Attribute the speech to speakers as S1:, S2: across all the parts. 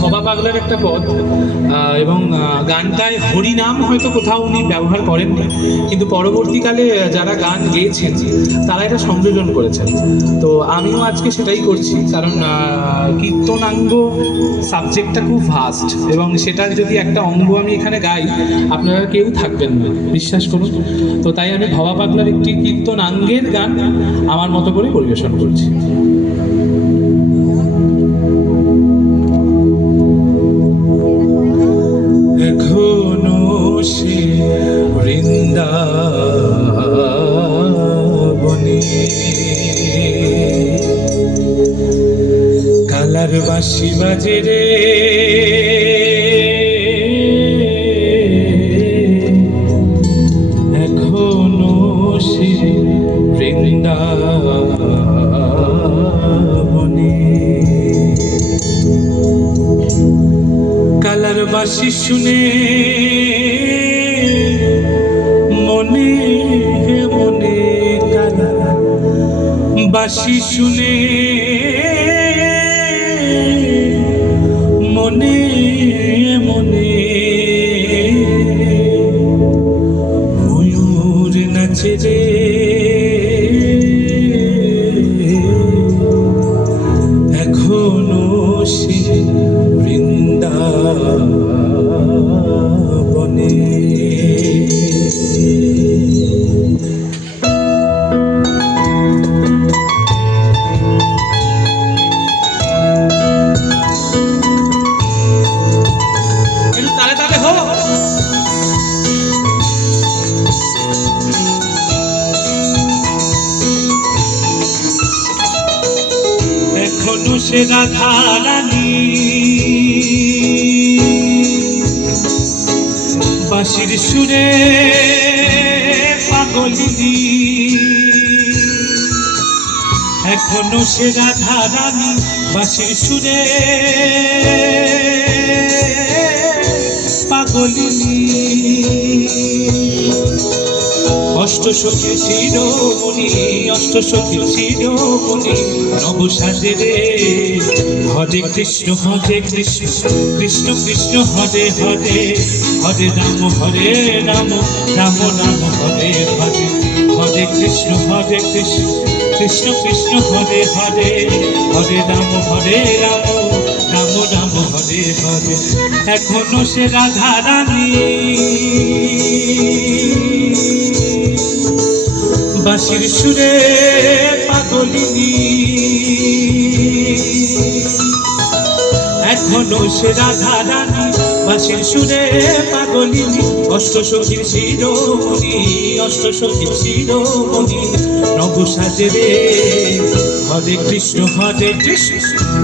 S1: ভবা পাগলার একটা পদ এবং গানটায় হরিনাম হয়তো কোথাও উনি ব্যবহার করেননি কিন্তু পরবর্তীকালে যারা গান গেয়েছেন তারা এটা সংযোজন করেছেন তো আমিও আজকে সেটাই করছি কারণ কীর্তনাঙ্গ সাবজেক্টটা খুব ভাস্ট এবং সেটার যদি একটা অঙ্গ আমি এখানে গাই আপনারা কেউ থাকবেন না বিশ্বাস করুন তো তাই আমি ভবা পাগলার একটি কীর্তনাঙ্গের গান আমার মতো করে পরিবেশন করছি বাঁশি বাজে রে এখনো সে বৃন্দাবনে কালার বাঁশি শুনে মনে মনে কালার বাঁশি শুনে 奇迹。সে গাথা রানী বাঁশির সুরে পাগলিনি এখনো সে গাথা রানী বাঁশির সুরে সখী শিরোমণি অষ্ট সখী শিরোমণি নব সাজে রে হরে কৃষ্ণ হরে কৃষ্ণ কৃষ্ণ কৃষ্ণ হরে হরে হরে রাম হরে রাম রাম রাম হরে হরে হরে কৃষ্ণ হরে কৃষ্ণ কৃষ্ণ কৃষ্ণ হরে হরে হরে রাম হরে রাম রাম রাম হরে হরে এখনো সে রাধা রানী বাঁশির সুরে পাগলিনী এখনো সে রাধা রানী বাঁশির সুরে পাগলিনী অষ্ট সখীর শিরোমণি অষ্ট সখীর শিরোমণি নব সাজে রে হরে কৃষ্ণ হরে কৃষ্ণ হরে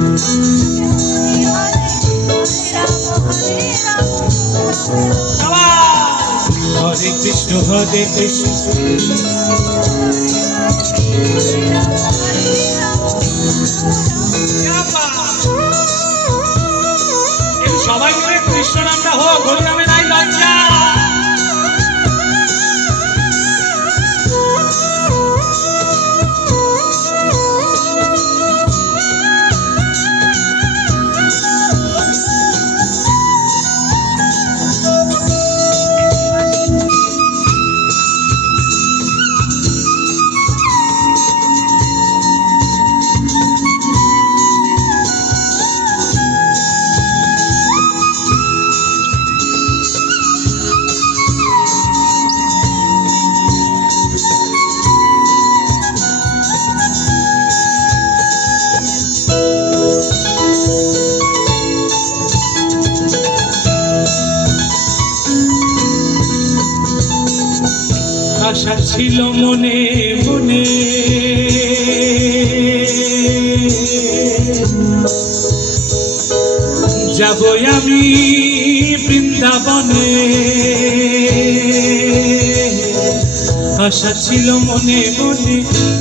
S1: রাম হরে কৃষ্ণ হরে কৃষ্ণ আশা ছিল মনে মনে যাব আমি বৃন্দাবনে আশা ছিল মনে মনে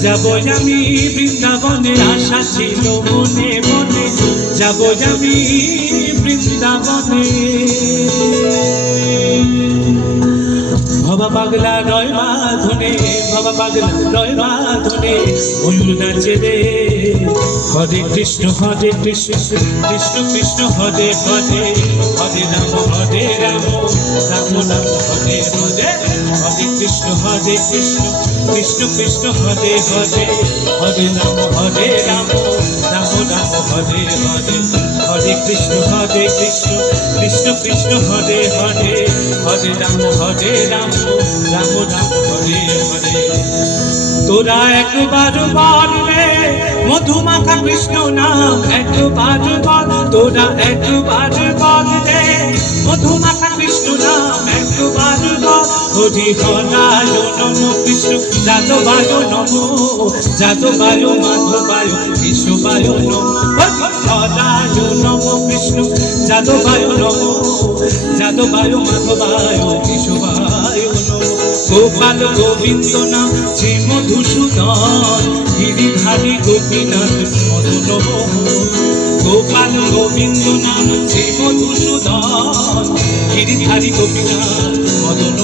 S1: যাব আমি বৃন্দাবনে আশা ছিল মনে মনে যাব আমি বৃন্দাবনে পাগলা নয় মা ধনে বাবা পাগলা নয় মা ধনে ময়ূর নাচে রে হরে কৃষ্ণ হরে কৃষ্ণ কৃষ্ণ কৃষ্ণ হরে হরে হরে রাম হরে রাম রাম রাম হরে হরে হরে কৃষ্ণ হরে কৃষ্ণ কৃষ্ণ কৃষ্ণ হরে হরে হরে রাম হরে রাম রাম রাম হরে হরে হরে কৃষ্ণ হরে কৃষ্ণ কৃষ্ণ কৃষ্ণ হরে হরে হরে রাম হরে রাম রাম রাম হরে হরে তোরা একবার পারবে মধুমাখা কৃষ্ণ নাম একবার বল তোরা একবার বল মধুমাখা কৃষ্ণ নাম একবার হরি হরায় নম কৃষ্ণ যাদবায় নম যাদবায় মাধবায় কৃষ্ণবায় নম হরায় নম কৃষ্ণ যাদবায়ু নম যাদবায়ু মাধবায়ু কেশবায়ু নম গোপাল গোবিন্দ নাম শ্রী মধুসূদন গিরিধারী গোপীনাথ মদন গোপাল গোবিন্দ নাম শ্রী মধুসূদন গিরিধারী গোপীনাথ মদন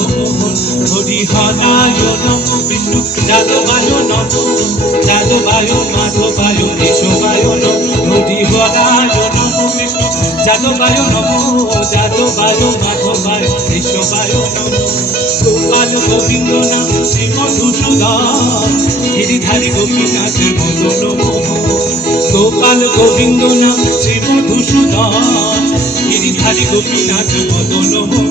S1: হরিহরায় নম বিষ্ণু যাদবায়ু নম যাদবায়ু মাধবায় বায়ু নমো জাত বায়ু মাধব বায়ু কৃষ্ণ বায়ু নমো গোপাল গোবিন্দ নাম শ্রী মধুসূদন গিরিধারী গোপীনাথ মদন গোপাল গোবিন্দ নাম শ্রী গিরিধারী গোপীনাথ মদন